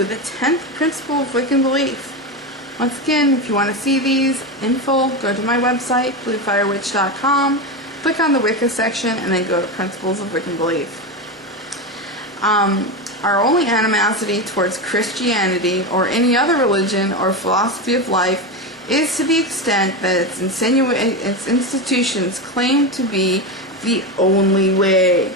2, the 10th principle of Wiccan belief. Once again, if you want to see these in full, go to my website, bluefirewitch.com, click on the Wicca section, and then go to Principles of Wiccan Belief. Our only animosity towards Christianity or any other religion or philosophy of life is to the extent that its institutions claim to be the only way,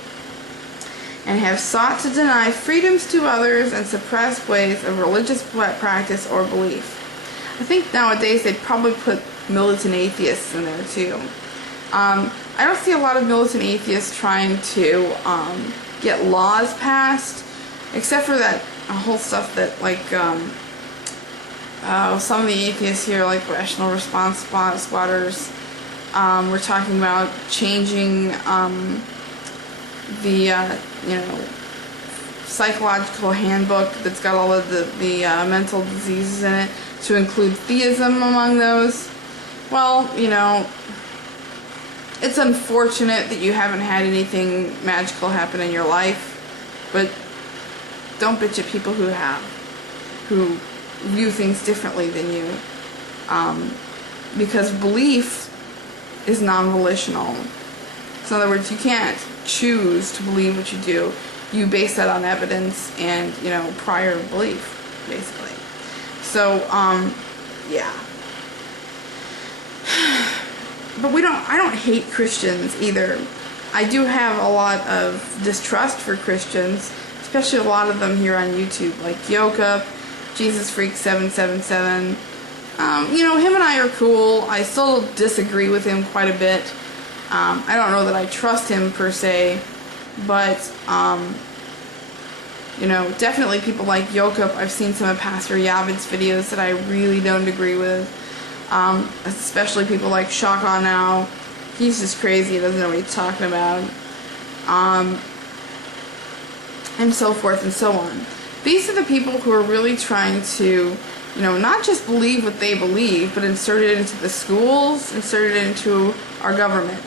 and have sought to deny freedoms to others and suppress ways of religious practice or belief. I think nowadays they'd probably put militant atheists in there too. I don't see a lot of militant atheists trying to get laws passed, except for that whole stuff that, like, some of the atheists here, like Rational Response Squatters, we're talking about changing the psychological handbook that's got all of the mental diseases in it to include theism among those. Well, it's unfortunate that you haven't had anything magical happen in your life, but don't bitch at people who have, who view things differently than you, because belief is non-volitional. So in other words, you can't choose to believe what you do. You base that on evidence and, prior belief, basically. So, yeah. But I don't hate Christians either. I do have a lot of distrust for Christians, especially a lot of them here on YouTube, like Yoka, Jesus Freak 777. Him and I are cool. I still disagree with him quite a bit. I don't know that I trust him per se, but definitely people like Yokup. I've seen some of Pastor Yavid's videos that I really don't agree with, especially people like Shaka Now. He's just crazy. He doesn't know what he's talking about, and so forth and so on. These are the people who are really trying to, not just believe what they believe, but insert it into the schools, insert it into our government.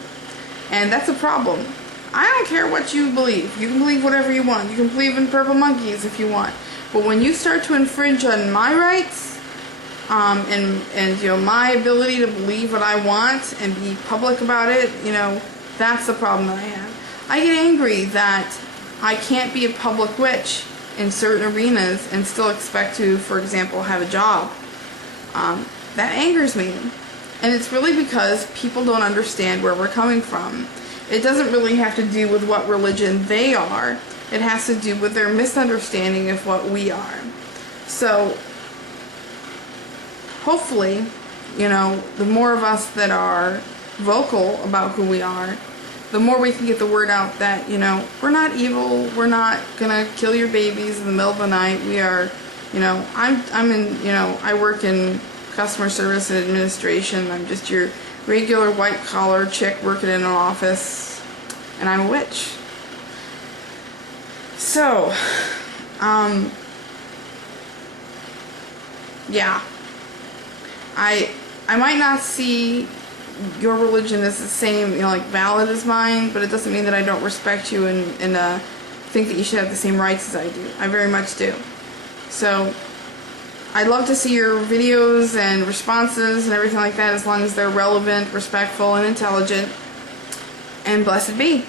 And that's a problem. I don't care what you believe. You can believe whatever you want. You can believe in purple monkeys if you want. But when you start to infringe on my rights, and my ability to believe what I want and be public about it, that's the problem that I have. I get angry that I can't be a public witch in certain arenas and still expect to, for example, have a job. That angers me. And it's really because people don't understand where we're coming from. It doesn't really have to do with what religion they are. It has to do with their misunderstanding of what we are. So, hopefully, the more of us that are vocal about who we are, the more we can get the word out that, we're not evil, we're not gonna kill your babies in the middle of the night. We are, I work in customer service and administration. I'm just your regular white collar chick working in an office, and I'm a witch. So, yeah. I might not see your religion as the same, valid as mine, but it doesn't mean that I don't respect you and think that you should have the same rights as I do. I very much do. So, I'd love to see your videos and responses and everything like that, as long as they're relevant, respectful, and intelligent. And blessed be.